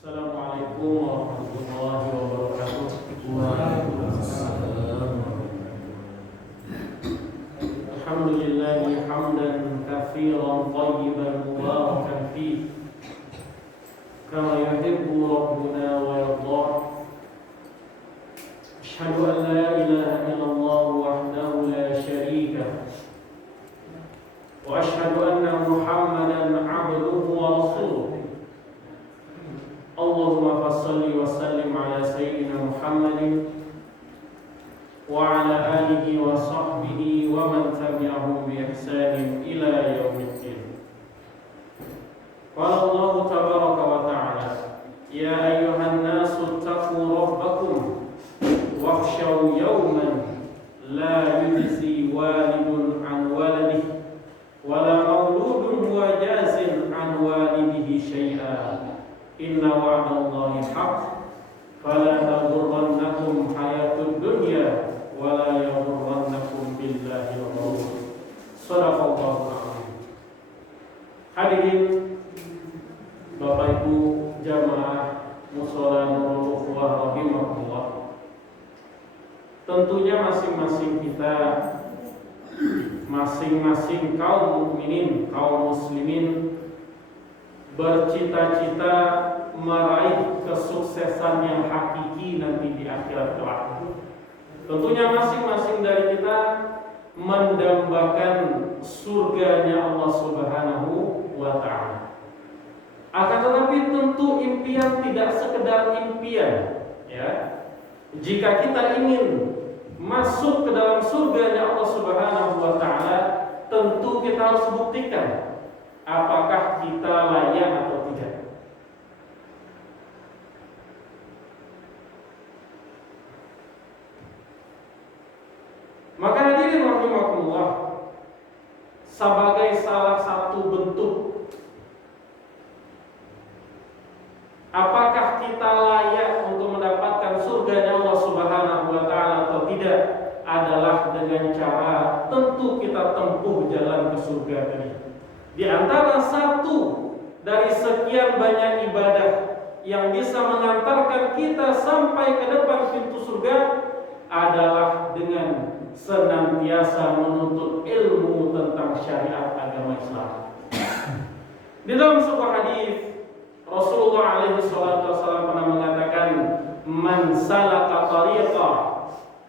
Assalamualaikum warahmatullahi wabarakatuh. Waalaikumsalam. Alhamdulillahi hamdan katsiran thayyiban mubarakan fihi kama yuhibbu rabbuna wa yardah. Asyhadu an la ilaha illallah wahdahu la syarika lah wa asyhadu anna Muhammadan 'abduhu wa rasuluh. Allahumma fassalli wa sallim ala sayyidina Muhammadin wa ala alihi wa sahbihi wa man tabi'ahum bi ihsanin ila yaumiddin. Qala Allah tabaraka wa ta'ala, ya ayyuhan nasu ittaqu rabbakum wakhshaw yawman la yujzi walidun an waladihi wa la mauludun huwa jazin an walidihi syai'an. Inna wa'dallahi haqq fala taghurrannakum hayatud dunya wa la yaghurrannakum billahi al-ghurur. Shadaqallahu a'lam. Hadirin Bapak Ibu jamaah mushola Nurul Ukhuwah rahimahullah. Tentunya masing-masing kita, masing-masing kaum mukminin, kaum muslimin bercita-cita meraih kesuksesan yang hakiki nanti di akhirat kelak. Tentunya masing-masing dari kita mendambakan surganya Allah Subhanahu wa ta'ala. Akan tetapi tentu impian tidak sekedar impian, ya. Jika kita ingin masuk ke dalam surganya Allah Subhanahu wa ta'ala, tentu kita harus buktikan apakah kita layak atau tidak. Maka hadirin rahimakumullah, sebagai salah satu bentuk apakah kita layak untuk mendapatkan surganya Allah Subhanahu wa ta'ala atau tidak adalah dengan cara tentu kita tempuh jalan ke surga tadi. Di antara satu dari sekian banyak ibadah yang bisa mengantarkan kita sampai ke depan pintu surga adalah dengan senantiasa menuntut ilmu tentang syariat agama Islam. Di dalam sebuah hadis Rasulullah alaihi salatu wasallam pernah mengatakan, "Man salaka tariqan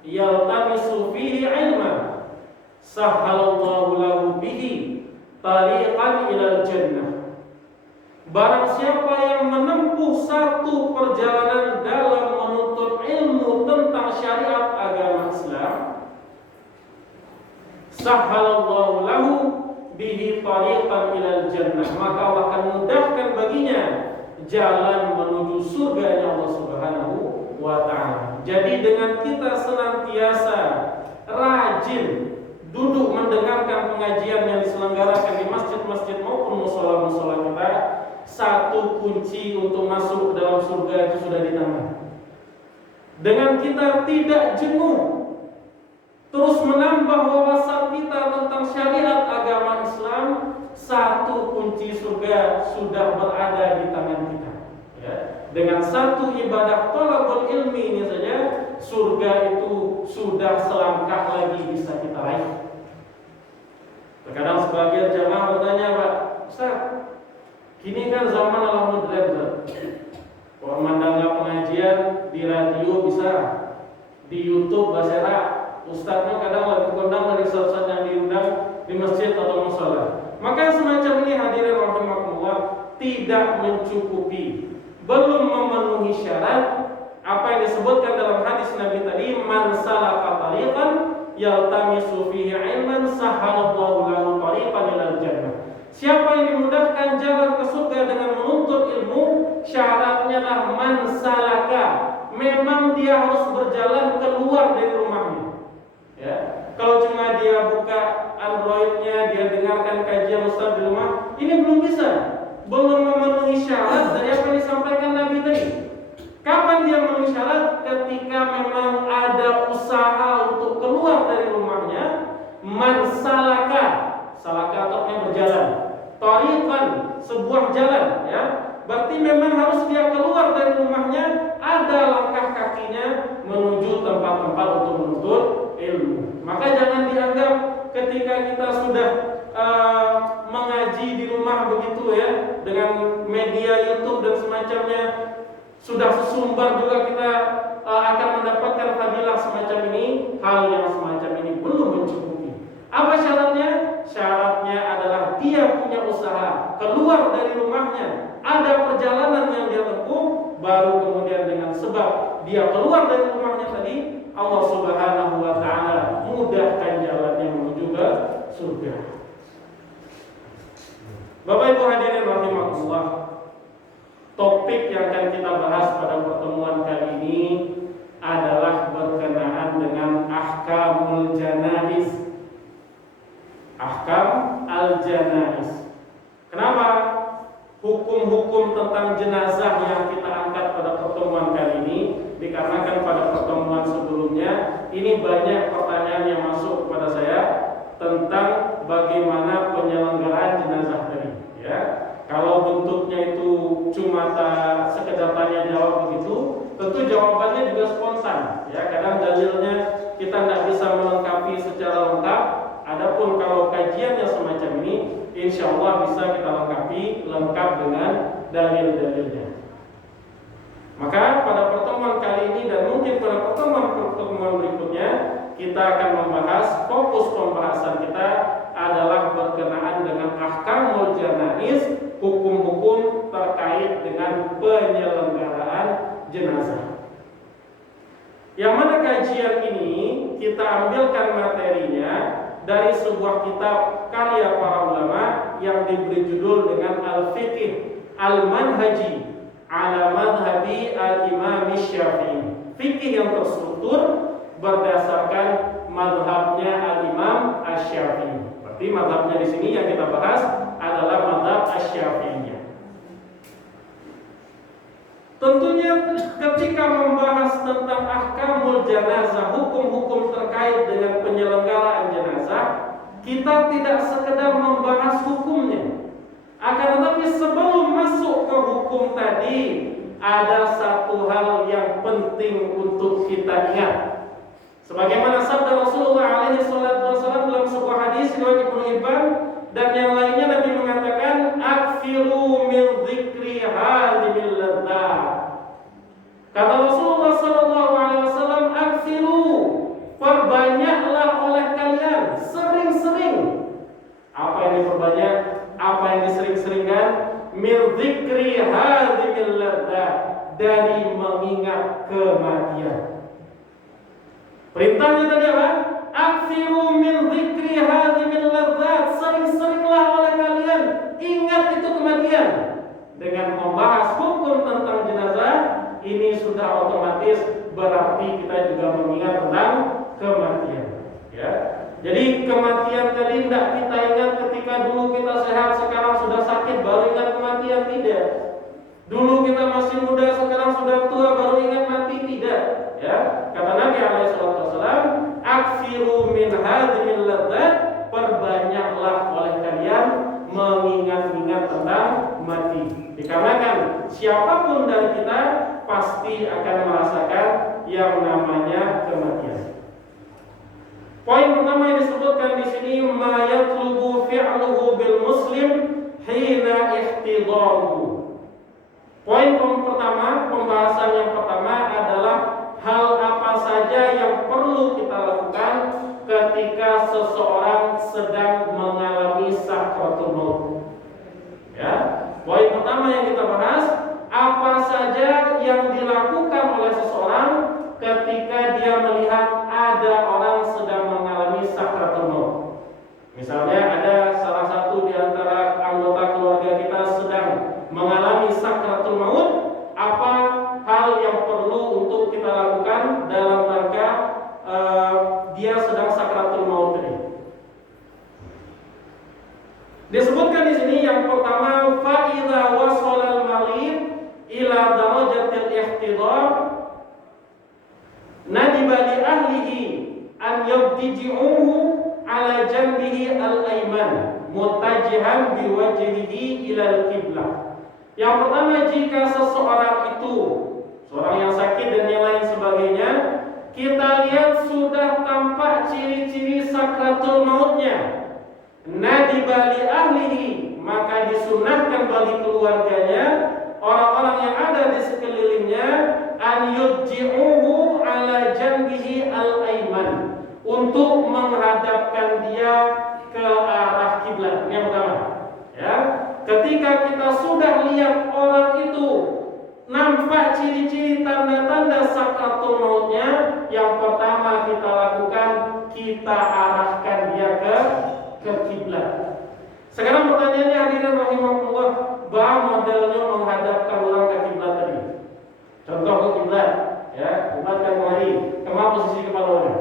yaltamisu fihi ilman, sahhalallahu lahu bihi tariqan ilal jannah." Barang siapa yang menempuh satu perjalanan dalam menuntut ilmu tentang syariat agama Islam, sahhalallahu lahu bihi tariqan ilal jannah, maka Allah akan mudahkan baginya jalan menuju surganya Allah Subhanahu wa ta'ala. Jadi dengan kita senantiasa rajin duduk mendengarkan pengajian yang diselenggarakan di masjid-masjid maupun musola-musola kita, satu kunci untuk masuk ke dalam surga itu sudah di tangan. Dengan kita tidak jenuh terus menambah wawasan kita tentang syariat agama Islam, satu kunci surga sudah berada di tangan kita, ya. Dengan satu ibadah thalabul ilmi ini saja, surga itu sudah selangkah lagi bisa kita raih. Terkadang sebagian jamaah bertanya, "Pak Ustaz, kini kan zaman alam modern, kalau mandangnya pengajian di radio bisa, di YouTube bahasa Arab, ustaznya kadang lebih kondang dari ustaz yang diundang di masjid atau musola." Maka semacam ini hadirin rahimakumullah tidak mencukupi, belum memenuhi syarat apa yang disebutkan dalam hadis Nabi tadi, "Man salaka tariqan yaltamisu fihi ilman sahhalallahu lahu tariqan ilal jannah." Siapa yang dimudahkan jalan ke surga dengan menuntut ilmu, syaratnya adalah man salaka, memang dia harus berjalan keluar dari rumahnya, ya. Kalau cuma dia buka Androidnya, dia dengarkan kajian ustaz di rumah, ini belum bisa, belum memenuhi syarat dari apa yang disampaikan Nabi tadi. Kapan dia memenuhi syarat? Ketika memang ada usaha untuk keluar dari rumahnya. Man salaka, salaka artinya berjalan, tariqan, sebuah jalan, ya. Berarti memang harus dia keluar semacamnya, sudah sesumbar juga kita akan mendapatkan fadilah semacam ini. Hal yang semacam ini belum mencukupi. Apa syaratnya? Syaratnya adalah dia punya usaha, keluar dari rumahnya, ada perjalanan yang dia tempuh, baru kemudian dengan sebab dia keluar dari rumahnya tadi, Allah Subhanahu wa Ta'ala mudahkan jalannya menuju ke surga. Bapak Ibu hadirin rahimakumullah, topik yang akan kita bahas pada pertemuan kali ini adalah berkenaan dengan ahkamul janaiz. Ahkam al-janaiz. Kenapa? Hukum-hukum tentang jenazah yang kita angkat pada pertemuan kali ini, dikarenakan pada pertemuan sebelumnya ini banyak pertanyaan yang masuk kepada saya tentang bagaimana penyelenggaraan jenazah tadi, ya. Kalau bentuknya itu cuma sekedar tanya jawab begitu, tentu jawabannya juga spontan, ya. Kadang dalilnya kita tidak bisa melengkapi secara lengkap. Adapun kalau kajiannya semacam ini, insya Allah bisa kita lengkap dengan dalil-dalilnya. Maka pada pertemuan kali ini dan mungkin pada pertemuan berikutnya, kita akan membahas, fokus pembahasan kita adalah berkenaan dengan ahkamul janaiz, hukum-hukum terkait dengan penyelenggaraan jenazah. Yang mana kajian ini kita ambilkan materinya dari sebuah kitab karya para ulama yang diberi judul dengan Al-Fiqh Al-Manhaji ala Madhabi Al-Imam Syafi'i. Fikih yang terstruktur berdasarkan madhabnya Al-Imam Asy-Syafi'i. Berarti madhabnya di sini yang kita bahas adalah madhab Asy-Syafi'iyah. Tentunya ketika membahas tentang ahkamul janazah, hukum-hukum terkait dengan penyelenggaraan jenazah, kita tidak sekedar membahas hukumnya. Akan tetapi sebelum masuk ke hukum tadi, ada satu hal yang penting untuk kita ingat. Sebagaimana sabda Rasulullah SAW dalam sebuah hadis riwayat Ibnu Hibban dan yang lainnya, Nabi mengatakan, "Akfiru min dzikri hadhimil ladzat." Kata Rasulullah SAW, "Akfiru, perbanyaklah oleh kalian, sering-sering." Apa yang diperbanyak? Apa yang disering-seringkan? Min dzikri hadhimil ladzat, dari mengingat kematian. Perintahnya tadi apa? Akfiru min dzikri hadhimil ladzat, sering-seringlah oleh kalian ingat itu kematian. Dengan membahas hukum tentang jenazah, ini sudah otomatis berarti kita juga mengingat tentang kematian, ya. Jadi kematian tadi tidak kita ingat ketika dulu kita sehat, sekarang sudah sakit baru ingat kematian, tidak. Dulu kita masih muda, sekarang sudah tua baru ingat mati, tidak, ya. Kata Nabi SAW, "Akfiru min hadhimil ladzat", perbanyaklah oleh kalian mengingat-ingat tentang mati. Dikarenakan siapapun dari kita pasti akan merasakan yang namanya kematian. Poin pertama yang disebutkan di sini, ma yatlubu fi'luhu bil muslim hina ihtidaruhu. Poin pertama, pembahasan yang pertama adalah hal apa saja yang perlu kita lakukan ketika seseorang sedang mengalami sakratul maut. Ya, poin pertama yang kita bahas, apa saja yang dilakukan oleh seseorang ketika dia melihat ada orang sedang mengalami sakratul maut. Misalnya ada salah satu di antara anggota keluarga kita sedang mengalami sakratul maut, apa hal yang perlu untuk kita lakukan dalam rangka dia sedang sakratul maut ini? Disebutkan di sini yang pertama, fa idza wasala al-marid ila darajatil ihtidar nadiba li ahlihi an yabtiji'uhu ala janbihi al-ayman mutajihan biwajhihi ila al-qiblah. Yang pertama, jika seseorang itu, seorang yang sakit dan yang lain sebagainya, kita lihat sudah tampak ciri-ciri sakratul mautnya, nadiba li ahlihi, maka disunahkan bagi keluarganya, orang-orang di sekelilingnya, an yudji'uhu ala janbihi al-aiman, untuk menghadapkan dia ke arah kiblat. Yang pertama, ya. Ketika kita sudah lihat orang itu nampak ciri-ciri tanda-tanda sakratul mautnya, yang pertama kita lakukan, kita arahkan dia ke kiblat. Sekarang pertanyaannya hadirin rahimahullah, bagaimana modelnya menghadapkan orang ke kiblat tadi? Contoh ke kiblat, ya, kiblat kan kemari, kemana posisi kepalanya?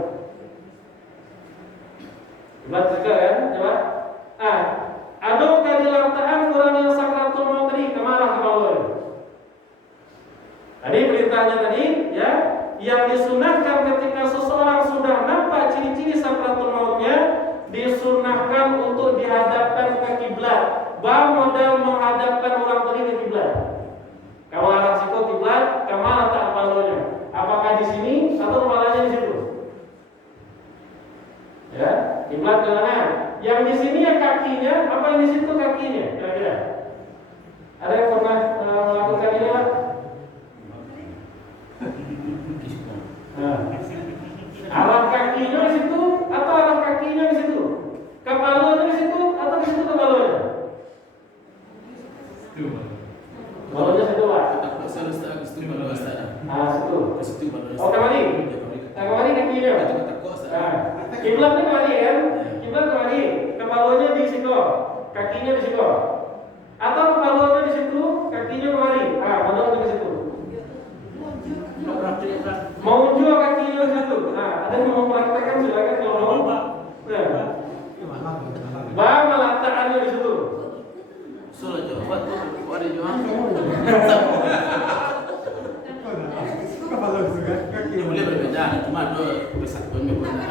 Kiblat juga kan, coba. Adakah diletakkan orang yang sakratul maut tadi kemana kepalanya? Tadi perintahnya tadi, ya, yang disunahkan ketika seseorang sudah nampak ciri-ciri sakratul mautnya, disunahkan untuk dihadapkan ke kiblat. Bagaimana model menghadapkan orang tadi ke kiblat? Kalau anak siku kiblat, kemana letak kepalanya? Apakah di sini atau kepalanya di situ? Ya, kiblat ke kanan. Yang di sini ya kakinya, apa yang di situ kakinya? Kira-kira? Ada yang pernah melakukan ini, Pak? Arah kakinya di situ atau arah kakinya di situ? Kepalanya di situ atau di situ kepalanya? Kepalanya situ, Pak. Situ. Oh, kemari. Kemari kakinya. Kiblatnya kemari kan? Kiblat kemari. Kepalanya di situ, kakinya di situ. Atau kepalanya di situ, kakinya kemari. Kepalanya di situ. Mau jual kakinya di situ. Ada yang mau praktekkan silakan kalau mau, Pak. Bagaimana letakkannya di situ? Sudah coba tuh, ada jual. Ini boleh berbeda, cuma dua besar punya punya.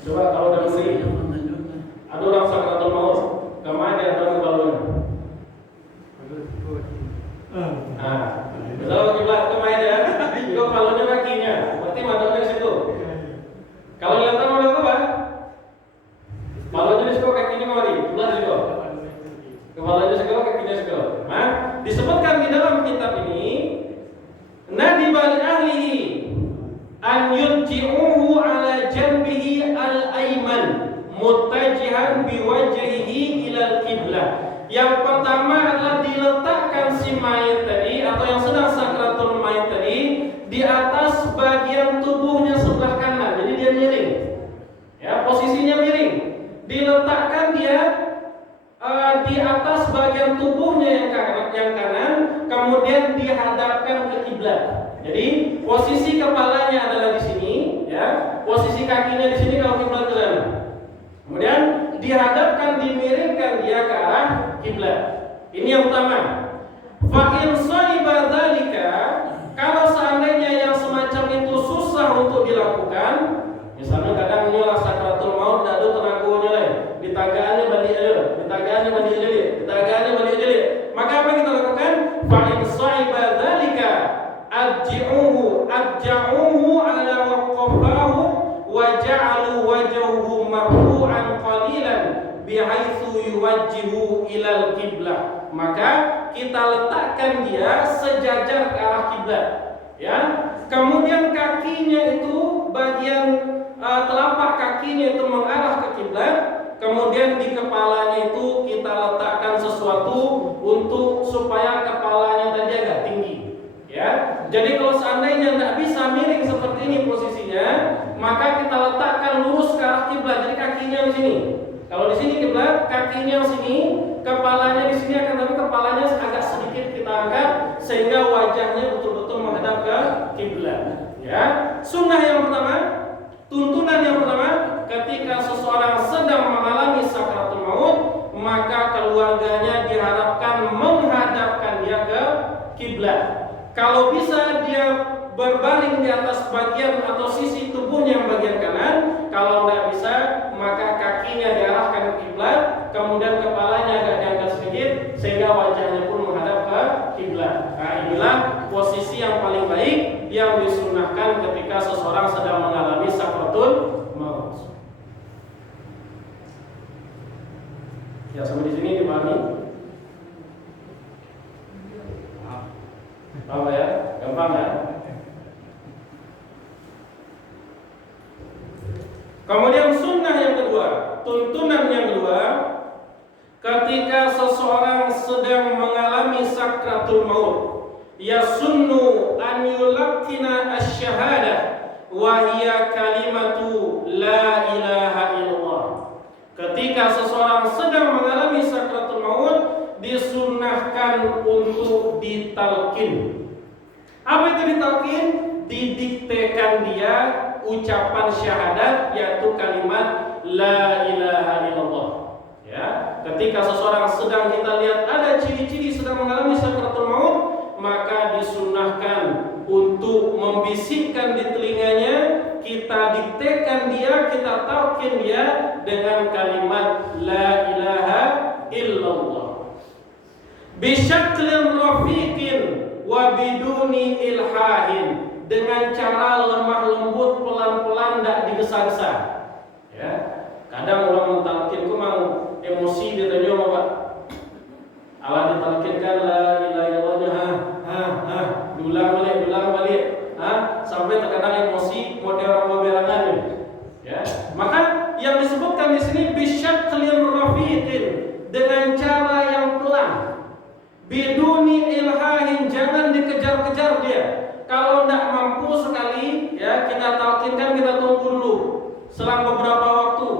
Coba kalau udah beli, ada orang sakratul maut, kemana dia ada kepalanya? Kalau kiblat kemana dia? Itu kepalanya kakinya, berarti madamnya di situ. Kalau lihat model apa? Kepalanya di situ, kakinya kemari, kiblat di situ. Kepalanya segala, kakinya segala. Disebutkan di dalam kitab ini, nadiba li ahlihi an yudji'uhu ala janbihi al-ayman muttajihan biwajhihi ilal kiblah. Yang pertama adalah diletakkan si mayat tadi atau yang sedang sakratul mayat tadi di atas bagian tubuhnya sebelah kanan. Jadi dia miring. Ya, posisinya miring. Diletakkan dia di atas bagian tubuhnya yang kanan, kemudian dihadapkan ke kiblat. Jadi posisi kepalanya adalah di sini, ya. Posisi kakinya di sini kalau kiblat ke sana. Kemudian dihadapkan, dimiringkan dia ke arah kiblat. Ini yang pertama. Fa in shaiba dzalika, kalau seandainya yang semacam itu susah untuk dilakukan, misalnya kadang nyolah sakratul maut dak ada tenaga lain, ditagaannya balik aja, ditagaannya balik aja, ditagaannya balik aja. Maka apa kita lakukan? Fa in shaiba dzalika adja'uhu ala waqafahu wa ja'alu wajhahu marfu'an qalilan bihaitsu yuwajjihu ilal kiblah. Maka kita letakkan dia sejajar ke arah kiblat, ya. Kemudian kakinya itu bagian telapak kakinya itu mengarah ke kiblat. Kemudian di kepalanya itu kita letakkan sesuatu untuk supaya kepalanya tadi agak tinggi. Ya, jadi kalau seandainya tidak bisa miring seperti ini posisinya, maka kita letakkan lurus ke arah kiblat. Jadi kakinya di sini. Kalau di sini kiblat, kakinya di sini, kepalanya di sini akan, tapi kepalanya agak sedikit kita angkat sehingga wajahnya betul-betul menghadap ke kiblat. Ya, sunnah yang pertama, tuntunan yang pertama, ketika seseorang sedang mengalami sakratul maut, maka keluarganya diharapkan menghadapkan dia ke kiblat. Kalau bisa dia berbaring di atas bagian atau sisi tubuhnya yang bagian kanan. Kalau tidak bisa, maka kakinya diarahkan ke kiblat, kemudian kepalanya agak diangkat sedikit sehingga wajahnya pun menghadap ke kiblat. Nah, inilah posisi yang paling baik yang disunahkan ketika seseorang sedang mengalami sakratul maut. Ya, sampai di sini dipahami? Paham ya? Gampang ya? Kemudian sunnah yang kedua, tuntunan yang kedua, ketika seseorang sedang mengalami sakratul maut, yasunnu an yulaqqina asy-syahadah wa hiya kalimatu la ilaha illallah. Ketika seseorang sedang mengalami sakratul maut, disunnahkan untuk ditalkin. Apa itu ditalkin? Didiktekan dia ucapan syahadat, yaitu kalimat la ilaha illallah. Ya, ketika seseorang sedang kita lihat ada ciri-ciri sedang mengalami sakratul maut, maka disunnahkan untuk membisikkan di telinganya, kita diktekan dia, kita talqin dia dengan kalimat la ilaha illallah. Bisyaklin rafiqin wa biduni ilhahin, dengan cara lemah lembut, pelan-pelan, tidak digesa-gesa. Ya, kadang orang mentalkin ku mau emosi dia tanya apa? Allah ditalkinkan la ilaha illallah, diulang balik, sampai terkadang emosi model orang berangan. Ya, maka yang disebutkan di sini bisyaklin rafiqin, dengan cara yang pelan. Biduni ilhahin, jangan dikejar-kejar dia. Kalau tidak mampu sekali, ya kita talkinkan, kita tunggu dulu selang beberapa waktu.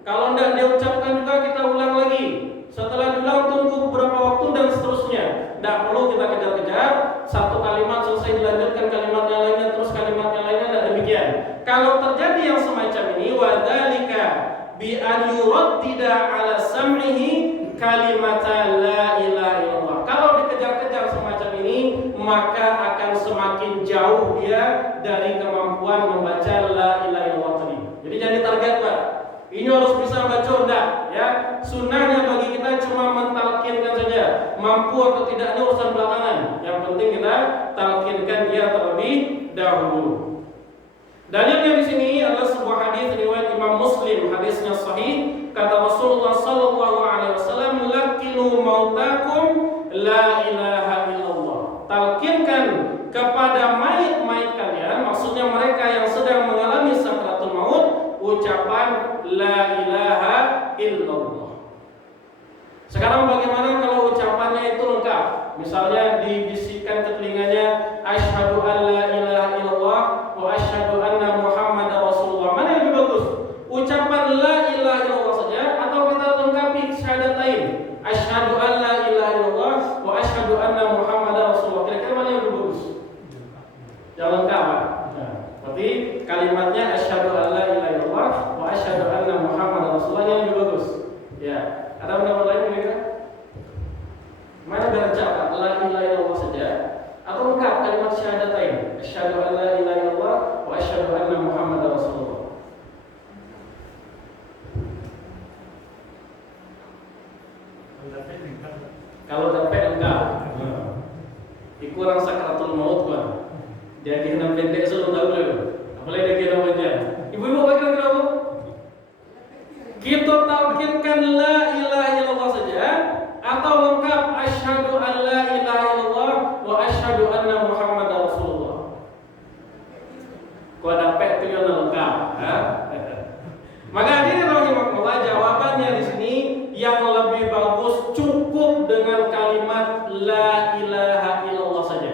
Kalau tidak dia ucapkan juga, kita ulang lagi. Setelah diulang, tunggu beberapa waktu dan seterusnya. Tidak perlu kita kejar-kejar. Satu kalimat selesai, dilanjutkan kalimat yang lainnya, terus kalimat yang lainnya, tidak demikian. Kalau terjadi yang semacam ini, wadzalika bi an yuraddida ala sam'ihi kalimata la ilaha illallah. Kalau dikejar-kejar semacam ini, maka akan semakin jauh dia dari kemampuan membaca la ilaha illallah tadi. Jadi jangan ditarget, Pak. Ini harus bisa baca, enggak, ya. Sunnahnya bagi kita cuma mentalkinkan saja. Mampu atau tidaknya urusan belakangan. Yang penting kita talkinkan dia terlebih dahulu. Dalilnya di sini adalah sebuah hadis riwayat Imam Muslim, hadisnya sahih. Kata Rasulullah sallallahu alaihi wasallam, "Laqinu mautakum la ilaha illallah." Talkinkan kepada mayit-mayit kalian, maksudnya mereka yang sedang mengalami sakratul maut, ucapan la ilaha illallah. Sekarang bagaimana kalau ucapannya itu lengkap? Misalnya dibisikkan ke telinganya, asyhadu an la ilaha illallah wa asyhadu anna muhammadar rasulullah. Mana yang lebih bagus? Ucapan la ilaha illallah saja atau kita lengkapi syahadatain? Asyhadu an la ilaha illallah wa asyhadu anna muhammadar rasulullah. Kira-kira mana yang lebih bagus? Yang lengkap, Pak. Nah, berarti kalimatnya asyhadu an la ilaha illallah wa asyhadu anna muhammadar rasulullah yang lebih bagus. Ya, ada pendapat lain kira-kira? Mana biar cepat, la ilaha illallah saja atau lengkap kalimat syahadatain? Asyhadu an la ilaha illallah wa asyhadu anna muhammadar rasulullah. Kalau dapat lengkap. Kurang sakratul maut, Pak. Dia kena pendek suruh tahu dulu. Apalagi dia kena panjang. Ibu-ibu bagaimana kenapa? Kita talkinkan la ilaha illallah saja atau lengkap asyhadu an la ilaha illallah wa asyhadu anna muhammadar rasulullah. Kau dapat itu yang lengkap, ha? Maka hadirin rahimakumullah, jawabannya di sini yang lebih bagus cukup dengan kalimat la ilaha illallah saja.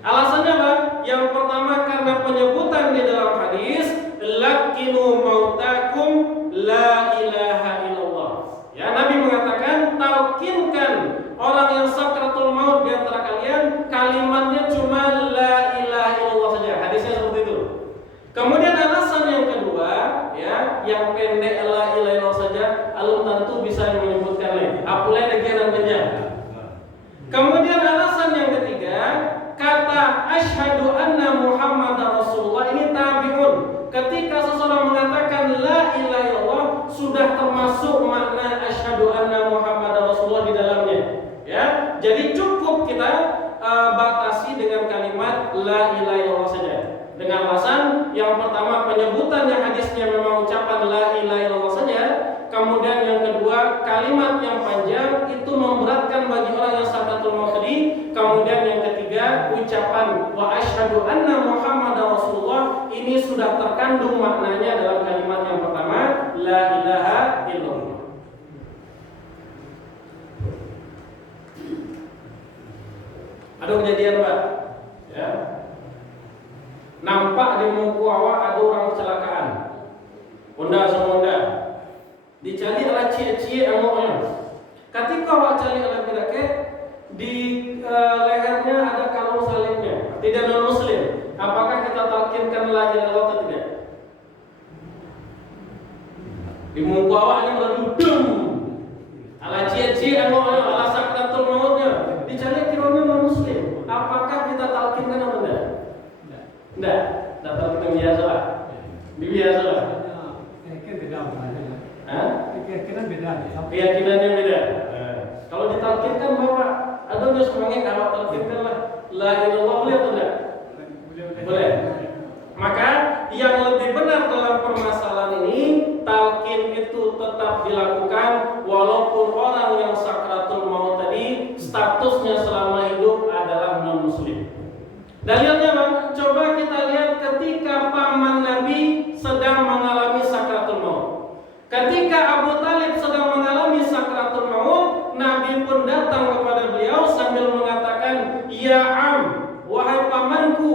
Alasannya apa? Yang pertama karena penyebutan di dalam hadis laqinu mautakum la ilaha illallah. Ya, Nabi mengatakan talkinkan orang yang sakratul maut di antara kalian, kalimatnya cuma la ilaha illallah saja. Hadisnya seperti itu. Kemudian alasan yang kedua, ya, yang pendek la ilaha illallah saja, alun tentu bisa menyebutkan lain. Apalagi dengan panjang. Kemudian alasan yang ketiga, kata asyhadu anna muhammadar rasulullah ini tabiun. Ketika seseorang mengatakan la ilaha illallah, sudah termasuk makna asyhadu anna muhammadar rasulullah di dalamnya. Ya, jadi cukup cukup kita batasi dengan kalimat la ilaha illallah saja. Dengan alasan yang pertama penyebutan yang hadisnya memang ucapan la ilaha illallah saja. Kemudian yang kedua kalimat yang panjang itu memberatkan bagi orang yang sakratul maut tadi. Kemudian yang ketiga ucapan wa asyhadu anna Muhammadar Rasulullah ini sudah terkandung maknanya dalam kalimat yang pertama la ilaha illallah. Ada kejadian Pak, ya. Nampak di Mungkuawa ada orang kecelakaan. Honda sama Honda. Dicari ala cie-cie amoknya. Ketika awak cari ala bidake di lehernya ada kalung salibnya. Tidak non muslim. Apakah kita talkinkan la ilaha illallah atau tidak? Di Mungkuawa ini meledudum. Ala cie-cie amoknya, ala sakratul mautnya. Dicari kiranya non muslim. Apakah kita talkinkan atau tidak? Tidak talkinkan biasa lah. Biasa lah. Keyakinannya beda. Kalau ditalkinkan Bapak, ada yang semuanya kalau talkinkan lah la ilallah boleh atau tidak? Boleh. Maka yang lebih benar dalam permasalahan ini talkin itu tetap dilakukan walaupun orang yang sakratul maut tadi statusnya selama hidup adalah non muslim. Dalilnya Bang, coba kita lihat ketika paman Nabi sedang mengalami sakratul maut. Ketika Abu Talib sedang mengalami sakratul maut, Nabi pun datang kepada beliau sambil mengatakan, "Ya am, wahai pamanku,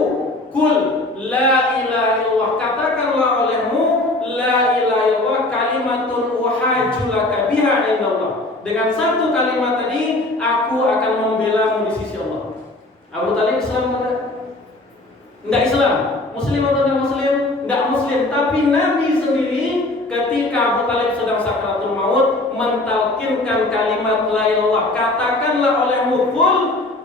kul la ilaha illallah, katakanlah olehmu la ilaha illallah kalimatun uhajulaka biha indallah." Dengan satu kalimat tadi, aku akan membelamu di sisi Allah. Abu Talib Islam atau tidak? Tidak Islam. Muslim atau tidak Muslim? Tidak Muslim. Tapi Nabi sendiri ketika Abu Talib sedang sakratul maut mentalkinkan kalimat la ilallah, katakanlah olehmu qul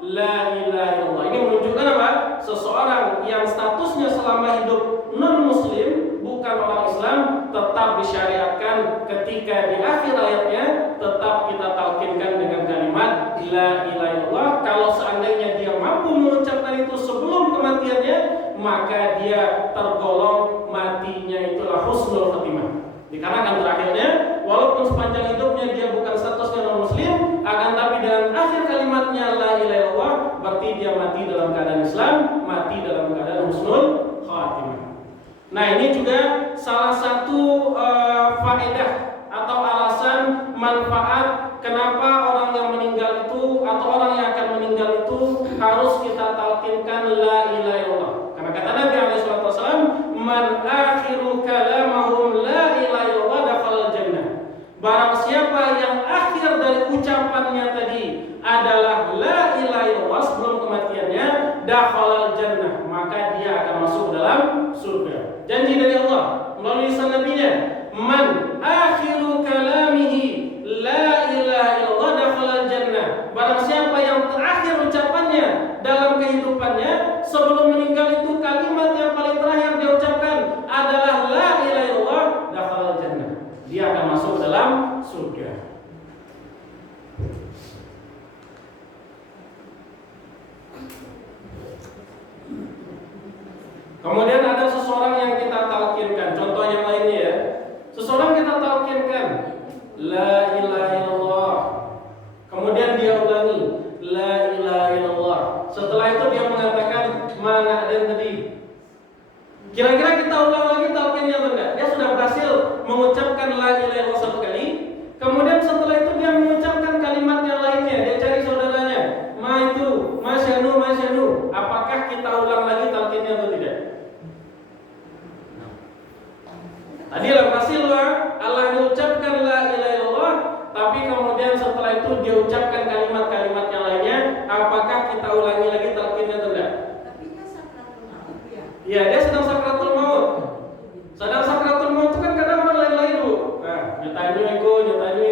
la ilaha illallah. Ini menunjukkan apa? Seseorang yang statusnya selama hidup non muslim, bukan orang Islam, tetap disyariatkan ketika di akhir ayatnya tetap kita talkinkan dengan kalimat la ilaha illallah. Kalau seandainya dia mampu mengucapkan itu sebelum kematiannya, maka dia tergolong matinya itulah husnul khatimah. Dikarenakan terakhirnya, walaupun sepanjang hidupnya dia bukan statusnya non muslim, akan tapi dengan akhir kalimatnya la ilaha illallah, berarti dia mati dalam keadaan Islam, mati dalam keadaan husnul khatimah. Nah, ini juga salah satu faedah atau alasan manfaat kenapa orang yang meninggal itu atau orang yang akan meninggal itu harus kita talkinkan la ilaha illallah. Karena kata Nabi SAW, man akhiru kalamahum la ilaha illallah dakhalal jannah. Barang siapa yang akhir dari ucapannya tadi adalah la ilaha illallah sebelum kematiannya, dakhalal jannah, maka dia akan masuk dalam surga. Janji dari Allah melalui lisan Nabi-Nya, man akhiru kalamihi la ilaha illallah dakhalal jannah. Barang siapa yang terakhir ucapannya dalam kehidupannya sebelum meninggal itu kalimat yang paling terakhir dia ucapkan adalah la ilaha illallah dakhalal jannah, dia akan masuk dalam surga. Kemudian ada seseorang yang kita talkinkan, contoh yang lainnya ya. Seseorang kita talkinkan la ilaha illallah, kemudian dia ulangi la ilaha illallah. Setelah itu dia mengatakan mana ada tadi. Kira-kira kita ulang lagi talkinnya atau enggak? Dia sudah berhasil mengucapkan la ilaha illallah satu kali. Kemudian setelah itu dia mengucapkan kalimat yang lainnya. Dia cari saudaranya, ma itu, masyanu, masyanu. Apakah kita ulang lagi talkinnya atau tidak? Tadi lah berhasil Allah diucapkan la ilaha illallah, tapi kemudian setelah itu dia ucapkan kalimat-kalimat yang lainnya. Apakah kita ulangi lagi talkinnya atau tidak? Tapi dia sakratul maut ya. Iya, dia sedang sakratul maut. Sedang sakratul maut itu kan kadang orang lain-lain Bu. Nah, nyetanyu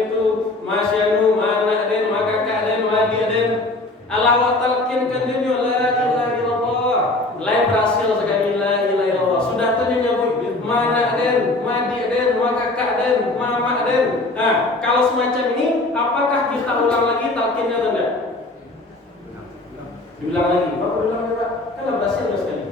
itu, masyanu, mana den, maka den, madi den. Allah wa talkinkan dia la ilaha illallah. Lain berhasil sekali la ilaha illallah. Sudah tadi nyebut mana den, madi den, maka den, mama den. Nah, kalau semacam ini apakah kita ulang lagi talkinnya atau tidak? Diulang lagi, Pak, ulang lagi Pak. Kan bahasa sekali.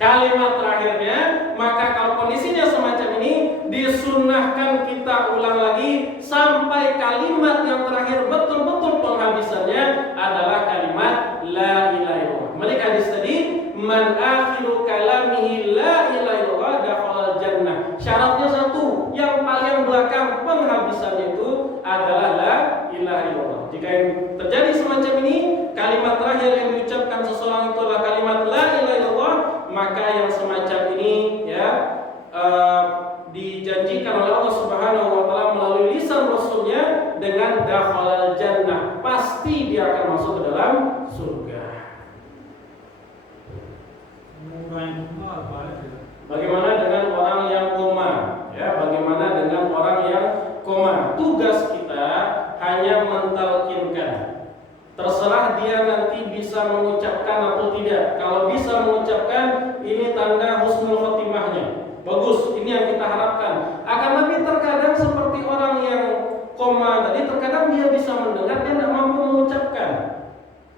Kalimat terakhirnya, maka kalau kondisinya semacam ini, disunnahkan kita ulang lagi sampai kalimat yang terakhir betul-betul penghabisannya adalah kalimat la ilaha illallah. Malik hadis tadi, man akhiru kalamihi la ilaha illallah dakhalal jannah. Syaratnya satu, yang paling belakang penghabisannya itu adalah la ilaha illallah. Jika yang terjadi semacam ini, kalimat terakhir yang diucapkan seseorang itu adalah kalimat la ilaha illallah, maka yang semacam ini ya dijanjikan oleh Allah Subhanahu wa taala melalui lisan Rasulnya dengan dakhalal jannah, pasti dia akan masuk ke dalam surga. Bagaimana dengan orang yang koma? Ya, bagaimana dengan orang yang koma? Tugas kita hanya mentalkinkan. Terserah dia nanti bisa mengucapkan atau tidak. Kalau bisa mengucapkan, ini tanda husnul khotimahnya. Bagus, ini yang kita harapkan. Akan tapi terkadang seperti orang yang koma tadi, terkadang dia bisa mendengar, dia tidak mampu mengucapkan.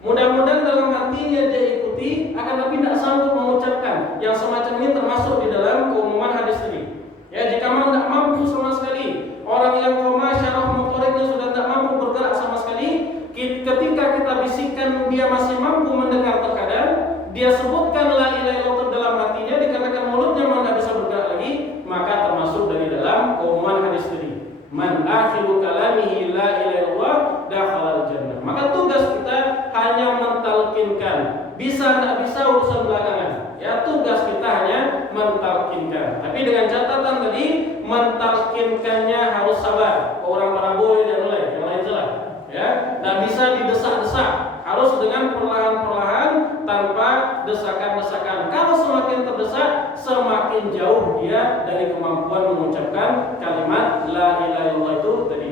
Mudah-mudahan dalam hatinya dia ikuti, akan tapi tidak sanggup mengucapkan. Yang semacam ini termasuk di dalam keumuman hadis ini. Ya, jika memang tidak mampu sama sekali, orang yang koma syaraf motoriknya sudah tidak mampu bergerak sama sekali, ketika kita bisikkan dia masih mampu mendengar terkadang, dia sebutkan la ilaha illallah dalam hatinya, dikarenakan mulutnya tidak bisa bergerak lagi, maka termasuk dari dalam keumuman hadis ini. Man akhiru kalamihi la ilaha illallah dakhalal jannah. Maka tugas kita hanya mentalkinkan. Bisa tidak bisa urusan belakangan. Ya, tugas kita hanya mentalkinkan. Tapi dengan catatan tadi, mentalkinkannya harus sabar. Orang boy dan yang lain salah. Ya, tidak bisa didesak-desak. Harus dengan perlahan-perlahan tanpa desakan-desakan. Kalau semakin terdesak, semakin jauh dia dari kemampuan mengucapkan kalimat la ilaha illallah itu tadi.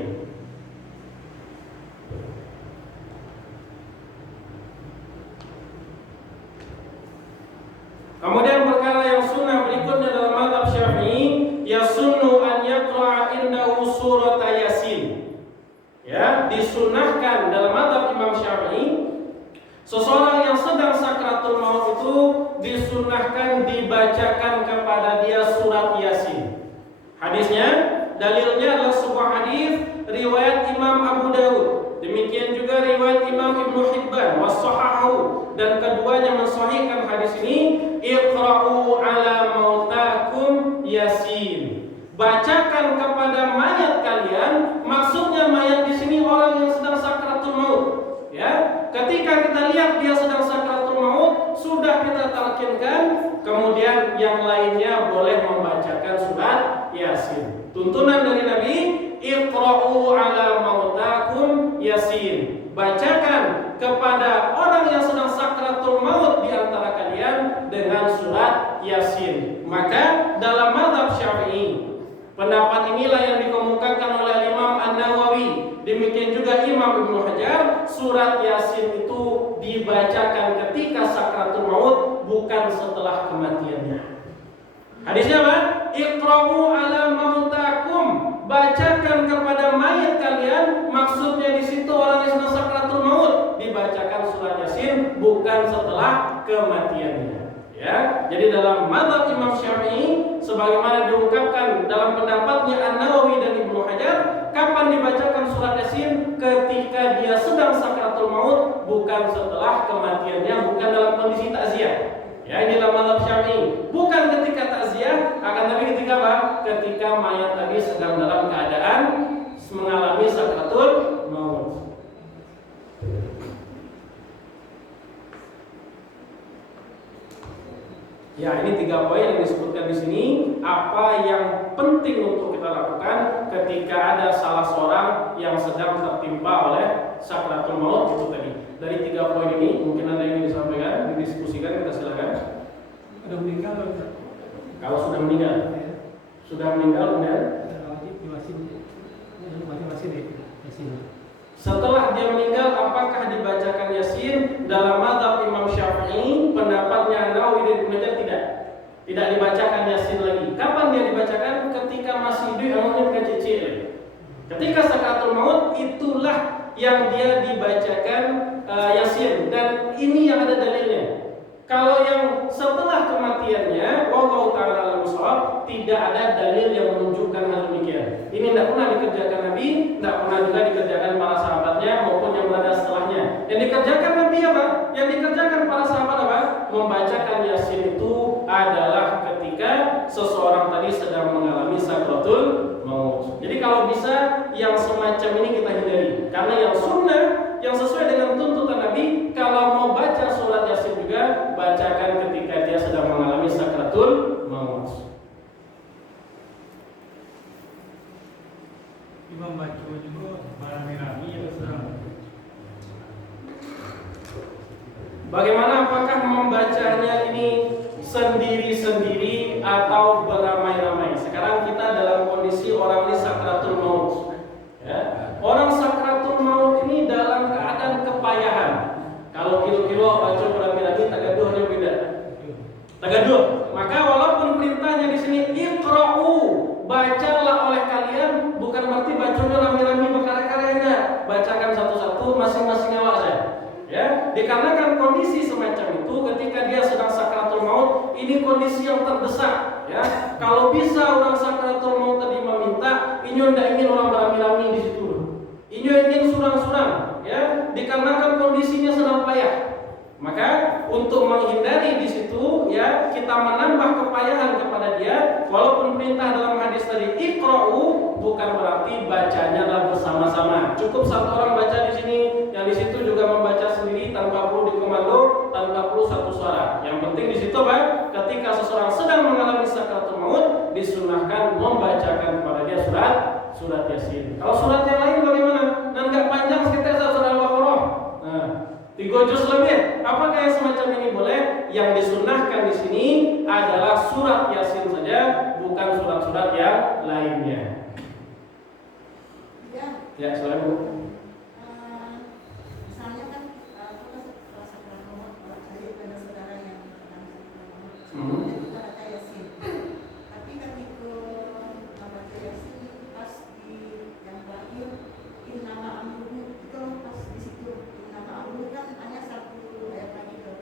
Kemudian perkara yang sunnah berikutnya dalam mazhab Syafi'i, yasunnu an yaqra'a indahu surat Yasin. Ya, disunnahkan dalam mazhab Imam Syafi'i, seseorang yang sedang sakratul maut itu disunnahkan dibacakan kepada dia surat Yasin. Hadisnya, dalilnya adalah sebuah hadis riwayat Imam Abu Dawud. Demikian juga riwayat Imam Ibnu Hibban was-sahahu, dan keduanya mensahihkan hadis ini. Iqra'u ala mautakum Yasin. Bacakan kepada mayat kalian, maksudnya mayat di sini orang yang sedang sakratul maut. Ya, ketika kita lihat dia sedang sakratul maut, sudah kita talkinkan, kemudian yang lainnya boleh membacakan surat Yasin. Tuntunan dari Nabi, Iqra'u ala mautakum Yasin. Bacakan kepada orang yang sedang sakratul maut di antara kalian dengan surat Yasin. Maka dalam mazhab Syafi'i, pendapat inilah yang dikemukakan oleh Imam An-Nawawi. Demikian juga Imam Ibnu Hajar, surat Yasin itu dibacakan ketika sakratul maut, bukan setelah kematiannya. Hadisnya apa? Iqra'u ala mautakum. Bacakan kepada mayat kalian, maksudnya di situ orang yang sedang sakratul maut, dibacakan surat Yasin, bukan setelah kematiannya. Ya, jadi dalam mazhab Imam Syafi'i, sebagaimana diungkapkan dalam pendapatnya An-Nawawi dan Ibnu Hajar, kapan dibacakan surat Yasin? Ketika dia sedang sakratul maut, bukan setelah kematiannya, bukan dalam kondisi takziah. Ya, ini dalam mazhab Syafi'i, bukan ketika takziah, akan tapi ketika apa? Ketika mayat tadi sedang dalam keadaan mengalami sakratul maut. Ya, ini 3 poin yang disebutkan di sini. Apa yang penting untuk kita lakukan ketika ada salah seorang yang sedang tertimpa oleh sakratul maut itu tadi. Dari 3 poin ini, mungkin ada yang ingin disampaikan, didiskusikan, kita silakan. Sudah meninggal Kalau sudah meninggal, sudah meninggal kemudian setelah dia meninggal, apakah dibacakan Yasin? Dalam mazhab Imam Syafi'i, pendapatnya Nawawi dan Ibnu Hajar tidak dibacakan Yasin lagi. Kapan dia dibacakan? Ketika masih hidup, umurnya kecil. Ketika sakratul maut, itulah yang dia dibacakan Yasin. dan ini yang ada dalilnya. Kalau yang setelah kematiannya, wallahu ta'ala alam shawab, tidak ada dalil yang menunjukkan hal demikian. Ini tidak pernah dikerjakan Nabi, tidak pernah juga dikerjakan para sahabatnya maupun yang berada setelahnya. Yang dikerjakan Nabi apa? Yang dikerjakan para sahabat apa? Membacakan Yasin itu adalah ketika seseorang tadi sedang mengalami sakratul maut. Jadi kalau bisa yang semacam ini kita hindari. Karena yang sunnah, yang sesuai dengan tuntutan Nabi, kalau mau baca surat Yasin juga bacakan ketika dia sedang mengalami sakratul maut. Imam baca juga rame-rame ya sedang. Bagaimana, apakah membacanya ini sendiri-sendiri atau beramai-ramai? Sekarang kita dalam kondisi orang ini sakratul maut. Ya. Orang sakratul maut ini dalam keadaan kepayahan. Kalau kilo-kilo baca beramai-ramai tagaduhnya beda. Tagaduh. Maka walaupun perintahnya di sini iqra'u, bacalah oleh kalian, bukan berarti bacanya rame-rame berkarya-karya, enggak. Bacakan satu-satu masing-masing awak saja. Ya, dikarenakan kondisi semacam itu ketika dia sedang sakratul maut, ini kondisi yang terdesak. Ya, kalau bisa orang sakratul maut tadi meminta, ini tidak ingin orang beramai-ramai di situ. Ini ingin surang-surang. Ya, dikarenakan kondisinya sedang payah. Maka untuk menghindari di situ, ya kita menambah kepayahan kepada dia. Walaupun perintah dalam hadis tadi iqra'u, bukan berarti bacanya adalah bersama-sama. Cukup satu orang baca di sini, yang di situ juga membaca sendiri tanpa perlu dikomando, tanpa perlu satu suara. Yang penting di situ Pak, ketika seseorang sedang mengalami sakratul maut, disunahkan membacakan kepada dia surat Yasin. Kalau surat yang lain bagaimana? Dan enggak panjang sekitar surat Al-Baqarah. Nah, 3 juz lebih. Apakah yang semacam ini boleh? Yang disunahkan di sini adalah surat Yasin saja, bukan surat-surat yang lainnya. Ya, silakan Bu. Misalnya kan kita sakratul maut, saya pada saudara yang sedang sakratul maut, kemudian kita baca Yasin. Tapi ketika baca Yasin pas di yang terakhir innama amruhu itu pas di situ innama amruhu kan hanya satu ayat lagi itu.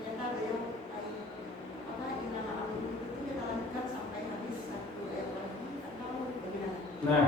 Ternyata ada yang lain. Apa innama amruhu itu kita lanjutkan sampai habis satu ayat lagi atau bagaimana? Nah,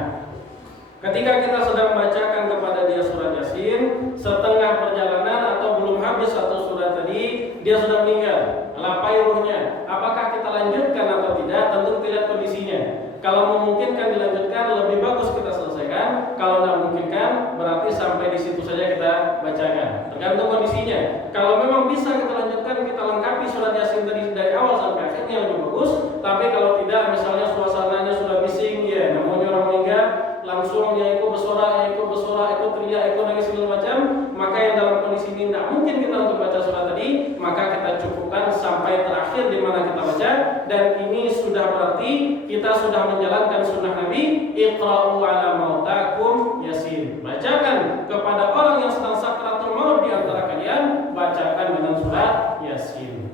ketika kita sedang membacakan kepada dia surat Yasin, setengah perjalanan atau belum habis satu surat tadi, dia sudah meninggal, lapai ruhnya. Apakah kita lanjutkan atau tidak? Tentu kita lihat kondisinya. Kalau memungkinkan dilanjutkan, lebih bagus kita selesaikan. Kalau tidak memungkinkan, berarti sampai di situ saja kita bacakan. Tergantung kondisinya. Kalau memang bisa kita lanjutkan, kita lengkapi surat Yasin tadi dari awal sampai akhirnya, lebih bagus. Tapi kalau tidak, misalnya suasananya sudah bising, ya namanya orang meninggal, langsung ya ikut bersorak, ikut teriak, ikut nangis segala macam, maka yang dalam kondisi ini tidak mungkin kita untuk baca surat tadi, maka kita cukupkan sampai terakhir di mana kita baca. Dan ini sudah berarti kita sudah menjalankan sunnah Nabi, iqra'u ala mautakum Yasin. Bacakan kepada orang yang sedang sakratul maut di antara kalian, bacakan dengan surat Yasin.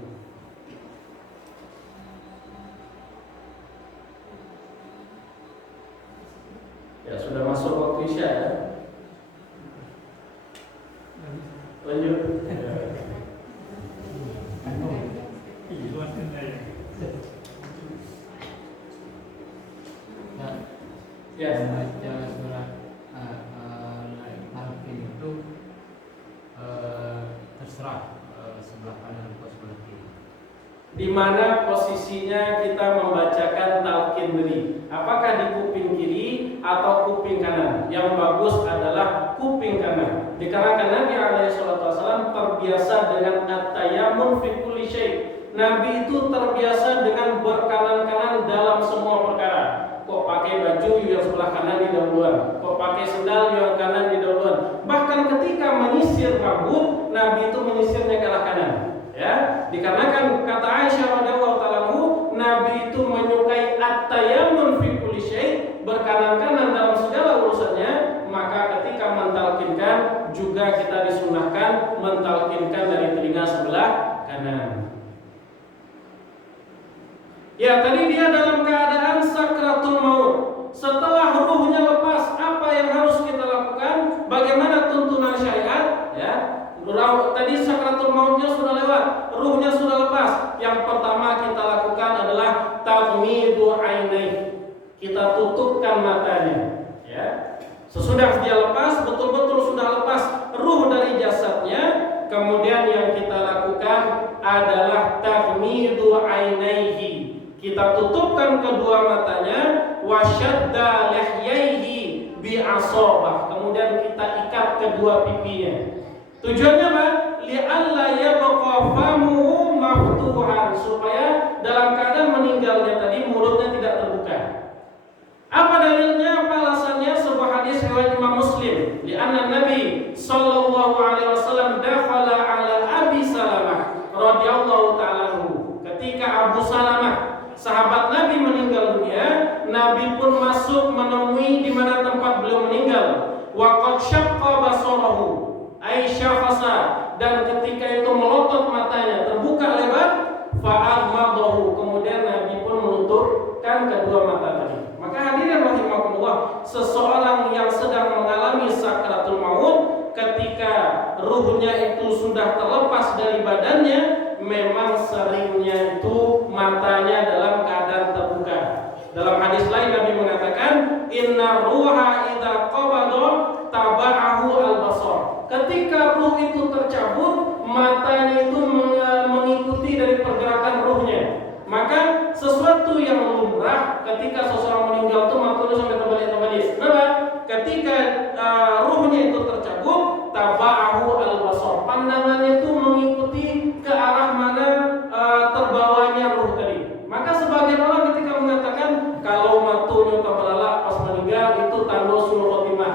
Ya, sudah masuk waktu Isya ya. Lanjut. Ya. Membaca surat Al-Fatihah itu terserah sebelah kanan atau sebelah kiri. Di mana posisinya kita membacakan talqin beri? Apakah di kuping kiri atau kuping kanan? Yang bagus adalah kuping kanan. Dikarenakan Nabi SAW terbiasa dengan at-tayammun fi kulli syai'. Nabi itu terbiasa dengan berkanan-kanan dalam semua perkara. Kok pakai baju yang sebelah kanan di dahuluan, kok pakai sendal yang kanan di dahuluan. Bahkan ketika menyisir rambut, Nabi itu menyisirnya ke arah kanan. Ya, dikarenakan kata Aisyah radhiyallahu taala anhu, Nabi itu menyukai at-tayammun fi kulli syai', berkanan-kanan dalam segala urusannya. Maka ketika mentalkinkan juga kita disunahkan mentalkinkan dari telinga sebelah kanan. Ya, tadi dia dalam keadaan sakratul maut. Setelah ruhnya lepas, apa yang harus kita lakukan? Bagaimana tuntunan syariat? Ya, Tadi sakratul mautnya sudah lewat, ruhnya sudah lepas. Yang pertama kita lakukan adalah taghmidu ainai. Kita tutupkan matanya, ya. Sesudah dia lepas, betul-betul sudah lepas ruh dari jasadnya, kemudian yang kita lakukan adalah taghmidu ainaihi. Kita tutupkan kedua matanya, wasyadda lihyaihi bi'asabah. Kemudian kita ikat kedua pipinya. Tujuannya apa? Li'alla yabqa famuhu maftuhan, supaya dalam keadaan meninggalnya tadi mulutnya tidak terbuka. Apa dalilnya? Apa alasannya? Sebuah hadis riwayat Imam Muslim. Li'anna Nabi sallallahu alaihi wasallam dakhala ala Abi Salamah radhiyallahu ta'ala anhu. Ketika Abu Salamah, sahabat Nabi, meninggal dunia, Nabi pun masuk menemui di mana tempat beliau meninggal. Wa qad syaqqa basarahu, ai syafasa, dan ketika itu melotot matanya, terbuka lebar, fa'admadahu, kemudian Nabi pun menutupkan kedua mata tadi. Maka hadirin rahimakumullah, seseorang yang sedang mengalami sakratul maut, ketika ruhnya itu sudah terlepas dari badannya, memang seringnya itu matanya dalam keadaan terbuka. Dalam hadis lain Nabi mengatakan, inna ruha idza qabada taba'ahu al-basar. Ketika ruh itu tercabut, matanya itu mengikuti dari pergerakan ruhnya. Maka sesuatu yang lumrah ketika seseorang meninggal itu matanya sampai terbalik-terbalik. Kenapa? Ketika ruhnya itu tercabut, taba'ahu al-basar. Pandangannya itu mengikuti ke arah mana terbawanya ruh tadi. Maka sebagian orang ketika mengatakan kalau matunya terbelalak pas meninggal itu tanda sul khotimah.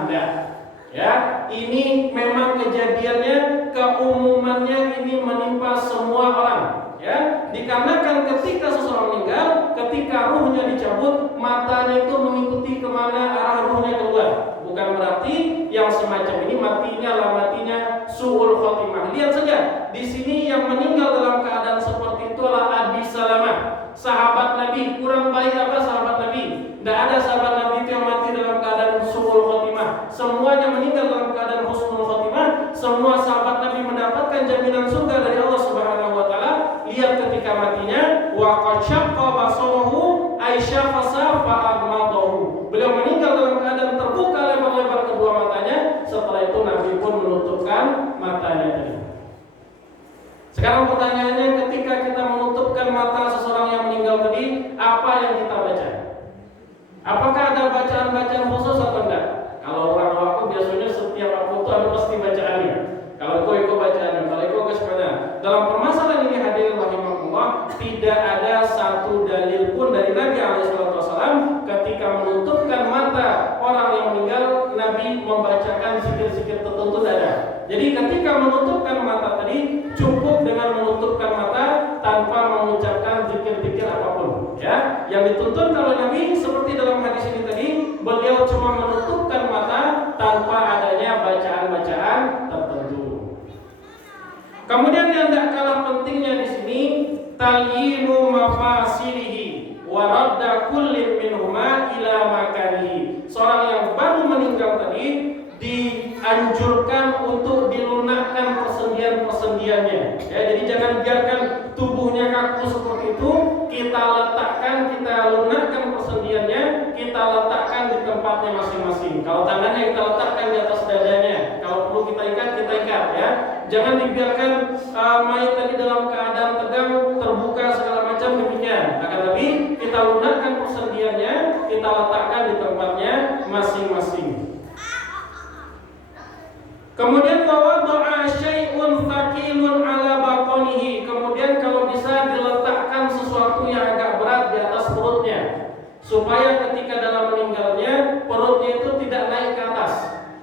Ya, ini memang kejadiannya, keumumannya ini menimpa semua orang. Ya, dikarenakan ketika seseorang meninggal, ketika ruhnya dicabut, matanya itu mengikuti kemana arah ruhnya keluar. Bukan berarti yang semacam ini matinya su'ul khotimah. Lihat saja, di sini yang meninggal dalam keadaan seperti itu adalah Abi Salamah, sahabat Nabi. Kurang baik apa sahabat Nabi? Tidak ada sahabat Nabi itu yang mati dalam keadaan su'ul khotimah. Semuanya meninggal dalam keadaan husnul khotimah. Semua sahabat Nabi mendapatkan jaminan surga dari Allah Subhanahu wa taala. Lihat ketika matinya, wa qad syaqqa basarahu ay syafasa fa'admadahu. Beliau meninggal dalam keadaan terbuka lebar-lebar kedua matanya. Setelah itu Nabi pun menutupkan matanya tadi. Sekarang pertanyaannya, ketika kita menutupkan mata seseorang yang meninggal tadi, apa yang kita baca? Apakah ada bacaan-bacaan khusus atau enggak? Kalau orang waktu biasanya setiap waktu itu ada pasti bacaannya. Kalau ikut bacaannya, kalau ikut kesemana. Dalam permasalahan ini hadirin rahimahullah, tidak ada satu dalil pun dari Nabi SAW ketika menutupkan mata orang yang meninggal, Nabi membacakan zikir-zikir tertentu tidak ada. Jadi ketika menutupkan mata tadi, cukup dengan menutupkan mata tanpa mengucapkan zikir-zikir apapun. Ya, yang dituntut kalau Nabi seperti dalam hadis ini tadi, beliau cuma menutupkan mata tanpa adanya bacaan-bacaan tertentu. Kemudian yang tidak kalah pentingnya di sini, talyinu mafasilihi wa radda kullin minhuma ila makanihi. Seorang yang baru meninggal tadi dianjurkan untuk dilunakkan persendian-persendiannya. Ya, jadi jangan biarkan tubuhnya kaku seperti itu. Kita letakkan, kita lunakkan persendiannya, kita letakkan di tempatnya masing-masing. Kalau tangannya kita letakkan di atas dadanya, kalau perlu kita ikat ya. Jangan dibiarkan mayat tadi dalam keadaan tegang, terbuka segala macam demikian. Akan tapi kita lunakkan persendiannya, kita letakkan di tempatnya masing-masing. Kemudian wawadda'a syai'un thaqilun 'ala batnihi. Kemudian kalau bisa diletakkan sesuatu yang agak berat di atas perutnya, supaya ketika dalam meninggalnya perutnya itu tidak naik ke atas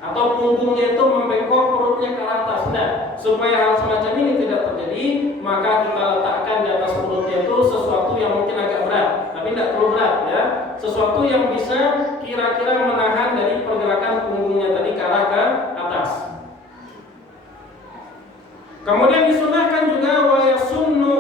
atau punggungnya itu membengkok perutnya ke atas. Nah, supaya hal semacam ini tidak terjadi, maka kita letakkan di atas perutnya itu sesuatu yang mungkin agak berat, tapi tidak terlalu berat ya. Sesuatu yang bisa kira-kira menahan dari pergerakan punggungnya tadi ke arah ke atas. Kemudian disunahkan juga wa yasunnu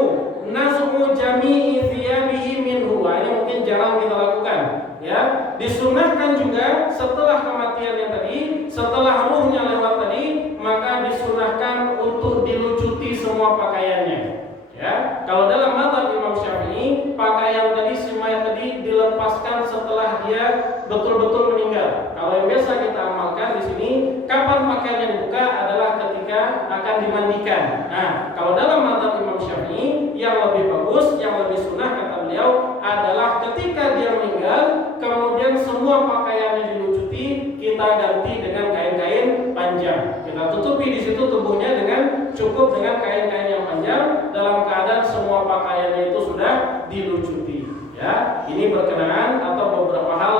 naz'u jami'i thiyabihi minhu. Ini mungkin jarang kita lakukan ya. Disunahkan juga setelah kematiannya tadi, setelah ruhnya lewat tadi, maka disunahkan untuk dilucuti semua pakaiannya. Ya, kalau dalam mazhab Imam Syafi'i, pakaian tadi si mayat tadi dilepaskan setelah dia betul-betul meninggal. Kalau yang biasa kita amalkan di sini, kapan pakaiannya dibuka adalah ketika akan dimandikan. Nah, kalau dalam mazhab Imam Syafi'i, yang lebih bagus, yang lebih sunnah kata beliau adalah ketika dia meninggal, kemudian semua pakaiannya dilucuti, kita ganti dengan kain-kain panjang. Kita tutupi di situ tubuhnya dengan cukup dengan kain-kain yang panjang dalam keadaan semua pakaiannya itu sudah dilucuti. Ya, ini berkenaan atau beberapa hal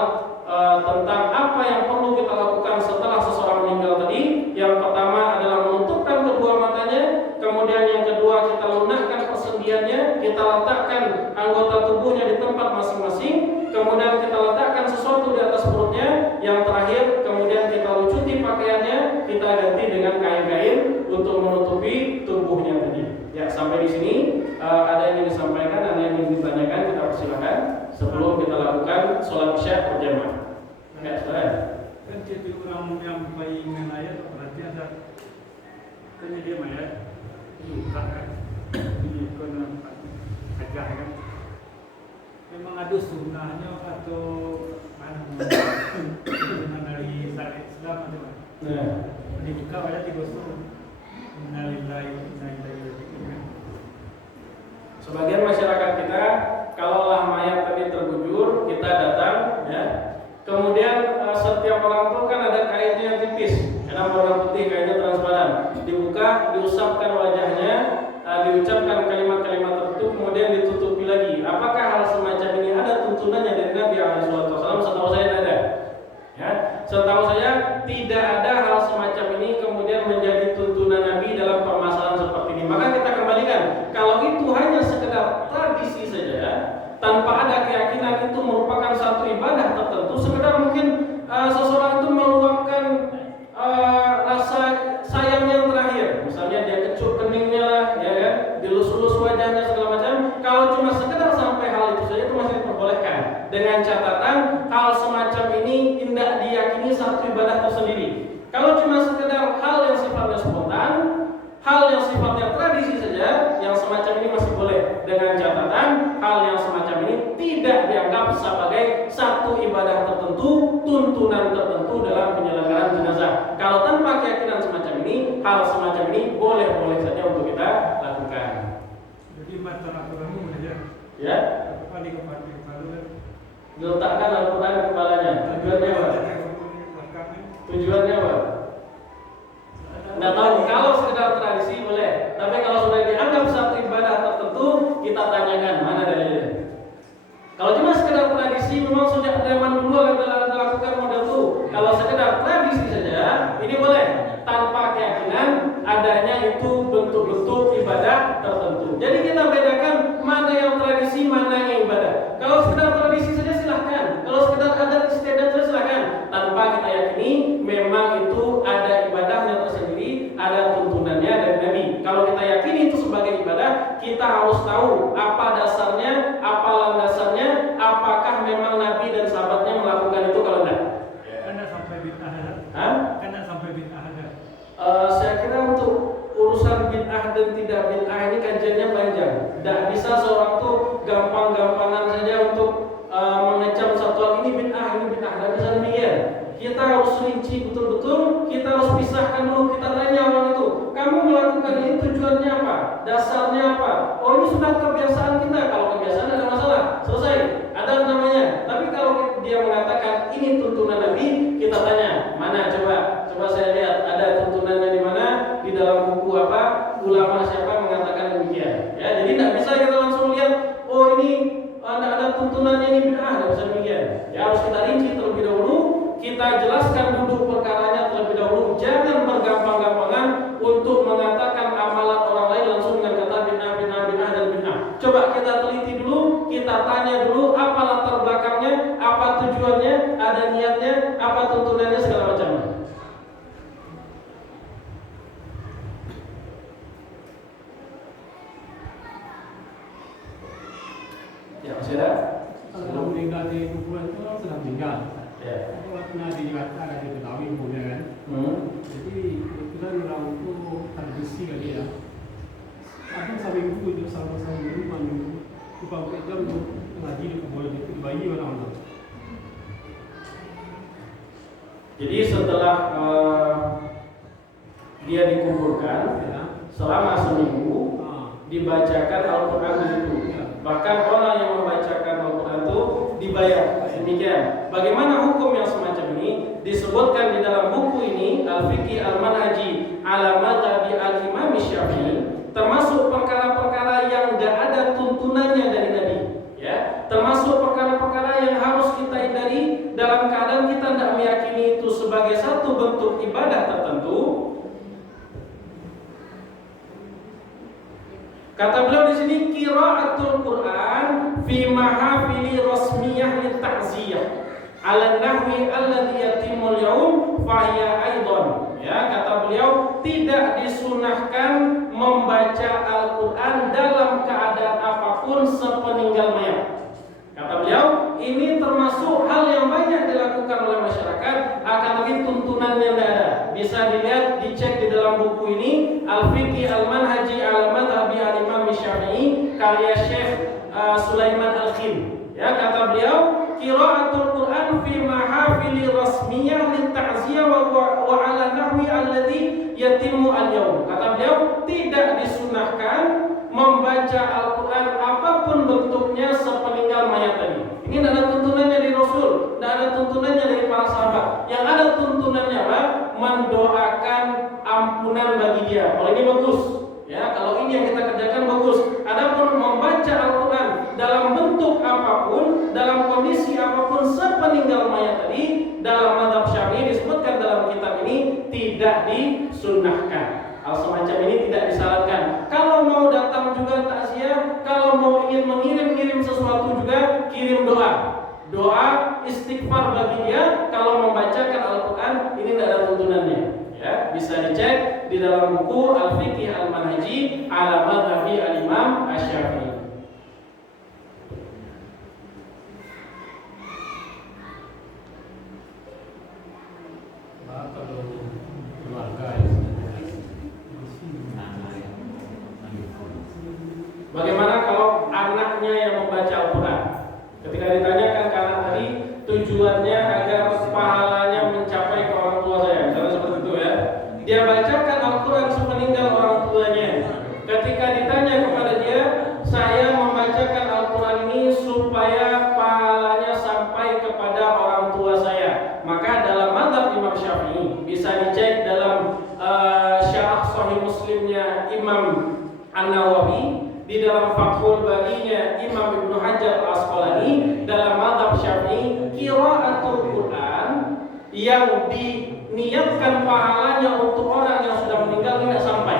tentang apa yang perlu kita lakukan setelah seseorang meninggal tadi. Yang pertama adalah menutupkan kedua matanya, kemudian yang kedua kita lunakkan persendiannya, kita letakkan anggota tubuhnya di tempat masing-masing, kemudian kita letakkan sesuatu di atas perutnya, yang terakhir kemudian kita lucuti pakaiannya, kita ganti dengan kain-kain untuk menutupi tubuhnya tadi. Ya, sampai di sini ada yang ingin disampaikan, ada yang ingin ditanyakan, kita persilakan sebelum kita lakukan sholat isya berjamaah. Ya, saudara. Kan jadi orang yang bayi menayat berarti ada kayaknya dia mayat luka kan di kena agak kan memang ada sunnahnya atau mana sunnah dari syariat Islam atau mana? Nah, Dibuka wajah digosok innalillahi wa inna ilaihi raji'un. sebagian masyarakat kita kalaulah mayat tadi terbujur, kita datang ya. Kemudian setiap orang itu kan ada kainnya yang tipis, karena warna putih, kainnya transparan. Dibuka, diusapkan wajahnya, diucapkan kalimat-kalimat tertentu, kemudian ditutupi lagi. Apakah hal semacam ini ada tuntunannya dari Nabi SAW? Setahu saya tidak ada. Ya, setahu saya tidak ada hal semacam ini kemudian menjadi tuntunan Nabi dalam permasalahan seperti ini. Maka kita kembalikan, kalau itu hanya sekedar tradisi saja, tanpa ada keyakinan itu merupakan satu ibadah tertentu, sekedar mungkin seseorang itu meluapkan rasa sayang yang terakhir, misalnya dia kecup keningnya lah, ya kan, dilus-lus wajahnya segala macam. Kalau cuma sekedar sampai hal itu saja, itu masih diperbolehkan, dengan catatan hal semacam ini tidak diyakini satu ibadah tersendiri. Kalau cuma sekedar hal yang sifatnya spontan, hal yang sifatnya tradisi saja, yang semacam ini masih boleh, dengan catatan hal yang semacam ini tidak dianggap sebagai satu ibadah tertentu, tuntunan tertentu dalam penyelenggaraan jenazah. Kalau tanpa keyakinan semacam ini, hal semacam ini boleh-boleh saja untuk kita lakukan. Jadi mata Al-Quran saja. Ya, Apa di kepala kan? diletakkan Al-Quran di kepalanya. Tujuannya apa? Tujuannya apa? Nggak tahu. Kalau sekedar tradisi boleh, tapi kalau sudah dianggap satu ibadah tertentu, kita tanyakan mana dalilnya. Kalau cuma sekedar tradisi, memang sejak zaman dulu kita lakukan model itu. Kalau sekedar tradisi saja, ini boleh tanpa keyakinan adanya itu bentuk-bentuk ibadah tertentu. Jadi kita bedakan mana yang tradisi, mana yang ibadah. Kalau sekedar tradisi saja silahkan. Kalau sekedar adat istiadat saja silahkan. Tanpa kita yakini memang itu ada ibadahnya tersendiri, ada tuntunannya dari Nabi. Kalau kita yakini itu sebagai ibadah, kita harus tahu apa dasarnya, apa landasannya, apakah memang Nabi dan sahabatnya melakukan itu kalau tidak. Karena sampai bid'ah ada. Hah? Karena sampai bid'ah ada. Saya kira untuk urusan bid'ah dan tidak bid'ah ini kajiannya panjang. Tidak bisa seorang tuh gampang-gampangan saja untuk mengecam satu hal ini bid'ah, ini bid'ah. Tidak bisa demikian. Kita harus rinci betul-betul, kita harus pisahkan dulu, kita tanya orang itu, kamu melakukan ini tujuannya apa? Dasarnya apa? Oh, ini sudah kebiasaan kita. Kalau kebiasaan ada masalah, selesai, ada namanya. Tapi kalau dia mengatakan ini tuntunan Nabi, kita tanya, mana coba saya lihat ada tuntunannya di mana, di dalam buku apa, ulama siapa mengatakan demikian. Ya, jadi tidak bisa kita langsung lihat, oh ini ada tuntunannya ini bid'ah, tidak bisa demikian. Ya, harus kita rinci terlebih dahulu. Kita jelaskan duduk perkaranya terlebih dahulu. Jangan bergampang-gampangan untuk mengatakan amalan orang lain langsung dengan kata bid'ah dan bid'ah. Coba kita teliti dulu, kita tanya dulu apa latar belakangnya, apa tujuannya, ada niatnya, apa tuntunannya, segala macamnya. Ya, masih ada? Kalau meninggal di kuburan itu orang sudah meninggal. Ya. Kalau pernah dikatakan ada diketahui umurnya kan. Jadi kebetulan orang itu tradisi kali ya. ibu itu sama-sama di rumah itu pakai jam ngaji di kebun itu bayi orang-orang. Jadi setelah dia dikuburkan, Ya. selama seminggu dibacakan Al-Quran di situ. Bahkan orang yang membacakan Al-Quran itu dibayar. Demikian. Bagaimana hukum yang semacam ini? Disebutkan di dalam buku ini Al-Fiqh Al-Manhaji ala Madhabi Al-Imam Syafi'i, termasuk perkara-perkara yang enggak ada tuntunannya dari Nabi, ya. Termasuk perkara-perkara yang harus kita hindari dalam keadaan kita tidak meyakini itu sebagai satu bentuk ibadah tertentu. Kata beliau di sini, qiraatul Quran fi mahafili rasmiyah lit ta'ziyah ala nahwi alladhi yatimul yaum fahiya aidan. Ya, kata beliau, tidak disunahkan membaca Al-Quran dalam keadaan apapun sepeninggal mayat. Kata beliau, ini termasuk hal yang banyak dilakukan oleh masyarakat, akan tapi tuntunannya tidak ada. Bisa dilihat, dicek di dalam buku ini Al-Fiqh Al-Manhaji ala Madhabi Al-Imam Syafi'i karya Syekh Sulaiman Al-Khin. Ya, kata beliau, qiraatul Quran fi mahafili rasmiyah lit ta'ziyah wa ala nahwi alladhi yatimu al-yawm. Kata beliau, tidak disunahkan membaca Al-Quran apapun bentuknya sepeninggal mayat tadi. Ini tidak ada tuntunannya dari Rasul, tidak ada tuntunannya dari para sahabat. Yang ada tuntunannya apa? Mendoakan ampunan bagi dia. Kalau ini bagus, ya. Kalau ini yang kita kerjakan bagus. Adapun membaca Al-Quran dalam bentuk apapun, dalam kondisi apapun sepeninggal mayat tadi, dalam mazhab Syafi'i disebutkan dalam kitab ini tidak disunnahkan. Hal semacam ini tidak disarankan. Kalau mau datang juga takziah, kalau mau ingin mengirim sesuatu juga kirim doa. Doa istighfar bagi dia. Kalau membacakan Al-Quran ini tidak ada tuntunannya. Ya, bisa dicek di dalam buku Al-Fiqh Al-Manhaji ala Madhabi Al-Imam Asy-Syafi'i. Kalau keluarga Bagaimana kalau anaknya yang membaca Al-Quran? Ketika ditanyakan ke anak tadi, tujuannya agar pahalanya mencapai ke orang tua saya, misalnya seperti itu ya. Dia bacakan Al-Quran sepeninggal orang tuanya. Ketika ditanya kepada dia, saya membacakan Al-Quran ini supaya pahalanya sampai kepada orang tua saya. Maka dalam mazhab Imam Syafi'i, bisa dicek dalam syarah Sahih Muslimnya Imam An-Nawawi, di dalam Fathul Barinya Imam Ibnu Hajar Al-Asqalani, dalam mazhab Syafi'i, qiraatul Quran yang diniatkan pahalanya untuk orang yang sudah meninggal tidak sampai.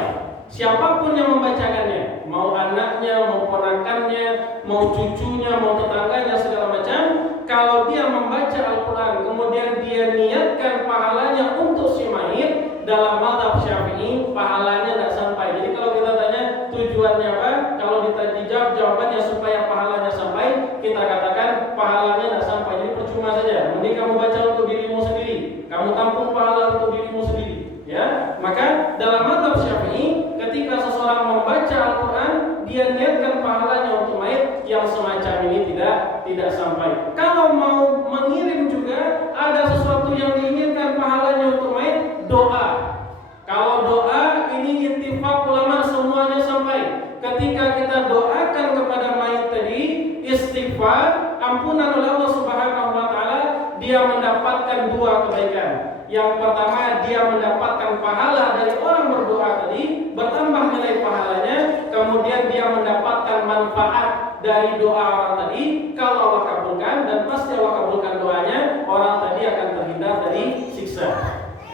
Siapapun yang membacakannya, mau anaknya, mau ponakannya, mau cucunya, mau tetangganya, segala macam, kalau dia membaca Al-Quran kemudian dia niatkan pahalanya untuk si mayit, dalam mazhab Syafi'i pahalanya tidak sampai. Jadi kalau kita tanya tujuannya apa, kalau dijawab jawabannya supaya pahalanya sampai, kita katakan pahalanya tidak sampai. Jadi percuma saja. Mending kamu baca untuk dirimu sendiri, kamu tampung pahala untuk dirimu sendiri. Ya, maka dalam mazhab Syafi'i, ketika seseorang membaca Al-Quran, dia niatkan pahalanya untuk mayit, yang semacam ini tidak sampai. Kalau mau mengirim juga, ada sesuatu yang diinginkan pahalanya untuk mayit, doa. Kalau doa ini ittifaq ulama semuanya sampai. Ketika kita doakan kepada mayit tadi, istighfar, ampunan oleh Allah Subhanahu wa taala, dia mendapatkan dua kebaikan. Yang pertama, dia mendapatkan pahala dari orang berdoa tadi, bertambah nilai pahalanya. Kemudian dia mendapatkan manfaat dari doa orang tadi. Kalau Allah kabulkan, dan pasti Allah kabulkan doanya, orang tadi akan terhindar dari siksa.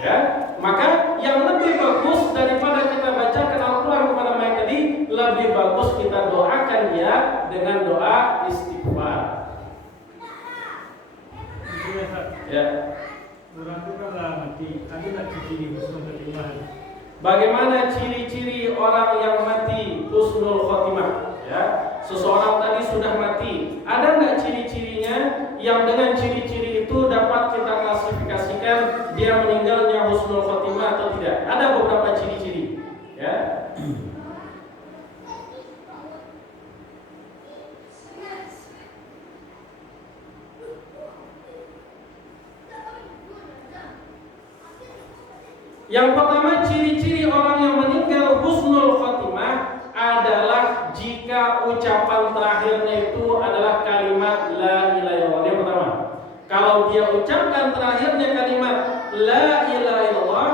Ya, maka yang lebih bagus daripada kita bacakan Al-Quran kepada mayit tadi, lebih bagus kita doakan dia dengan doa istighfar. Ya. Orang itu kalau mati, ada tak ciri husnul khotimah? Bagaimana ciri-ciri orang yang mati husnul khotimah? Ya, seseorang tadi sudah mati, ada nggak ciri-cirinya yang dengan ciri-ciri itu dapat kita klasifikasikan dia meninggalnya husnul khotimah atau tidak? Ada beberapa ciri-ciri. Ya. Yang pertama, ciri-ciri orang yang meninggal husnul khotimah adalah jika ucapan terakhirnya itu adalah kalimat la ilaha illallah. Yang pertama, kalau dia ucapkan terakhirnya kalimat la ilaha illallah,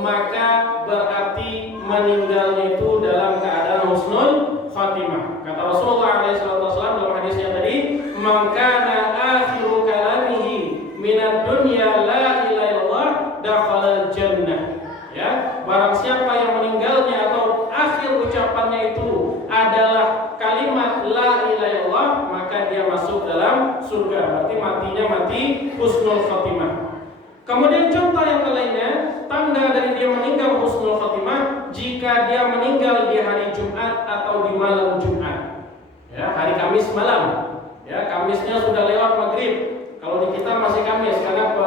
maka berarti meninggalnya itu dalam keadaan husnul khotimah. Kata Rasulullah SAW dalam hadisnya tadi, "Man kana akhiru kalamihi minad dunya la ilaha illallah dakhala jannah." Ya, barang siapa yang meninggalnya atau akhir ucapannya itu adalah kalimat la ilaha illallah, maka dia masuk dalam surga. Berarti matinya mati husnul khotimah. Kemudian contoh yang lainnya, tanda dari dia meninggal husnul khotimah jika dia meninggal di hari Jumat atau di malam Jumat. Ya, hari Kamis malam. Ya, Kamisnya sudah lewat maghrib. Kalau di kita masih Kamis karena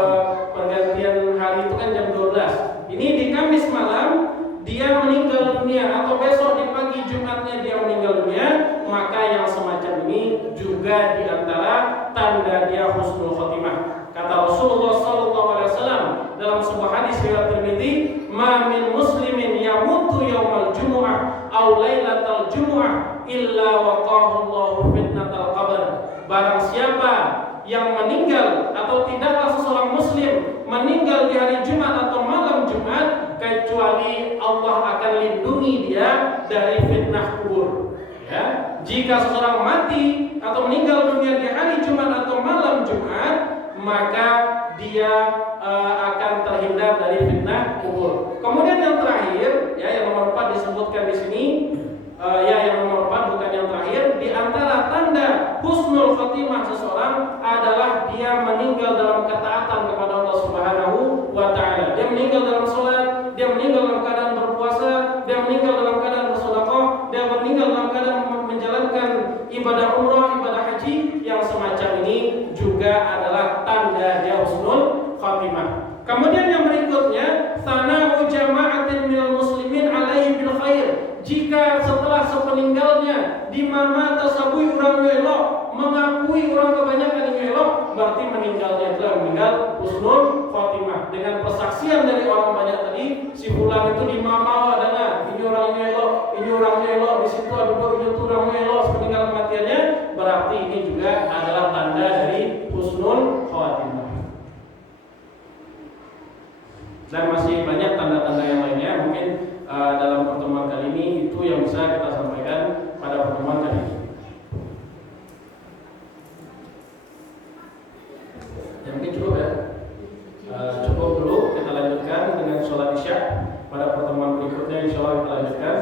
pergantian hari itu kan jam 12. Ini di Kamis malam dia meninggal dunia atau besok di pagi Jumatnya dia meninggal dunia, maka yang semacam ini juga diantara tanda dia husnul khotimah. Kata Rasulullah SAW dalam sebuah hadis riwayat Tirmidzi, "Ma min muslimin yamutu yaumal jumu'ah aw lailatal jumu'ah illa waqahu Allahu fitnatal qabr." Barang siapa yang meninggal atau tidaklah seseorang muslim meninggal di hari Jumat atau malam Jumat, kecuali Allah akan lindungi dia dari fitnah kubur. Ya, jika seseorang mati atau meninggal dunia di hari Jumat atau malam Jumat, maka dia akan terhindar dari fitnah kubur. Kemudian yang terakhir, ya yang nomor 4 disebutkan di sini, yang nomor 4 bukan yang terakhir, di antara tanda husnul khotimah seseorang adalah dia meninggal dalam ketaatan kepada Allah Subhanahu wa taala. Dia meninggal dalam salat, dia meninggal dalam keadaan berpuasa, dia meninggal dalam keadaan bersedekah, dia meninggal dalam keadaan menjalankan ibadah umrah, ibadah haji. Yang semacam ini juga adalah tanda dia husnul khotimah. Kemudian yang berikutnya, sana'u jama'atin minal muslimin alaihi bil khair. Jika setelah sepeninggalnya di mana tasabui orang elok, mengakui orang kebanyakan yang elok, berarti meninggalnya itu meninggal husnul khotimah. Dengan persaksian dari orang banyak tadi, si fulan itu di mama adanya, ini orangnya elok, ini orangnya elok, di situ ada dua itu orangnya elok, sepeninggal kematiannya, berarti ini juga adalah tanda dari husnul khotimah. Dan masih banyak tanda-tanda yang lainnya. Mungkin dalam pertemuan kali ini itu yang bisa kita sampaikan pada pertemuan kali ini. Ya mungkin cukup ya. Cukup dulu, kita lanjutkan dengan sholat isya. Pada pertemuan berikutnya insya Allah kita lanjutkan.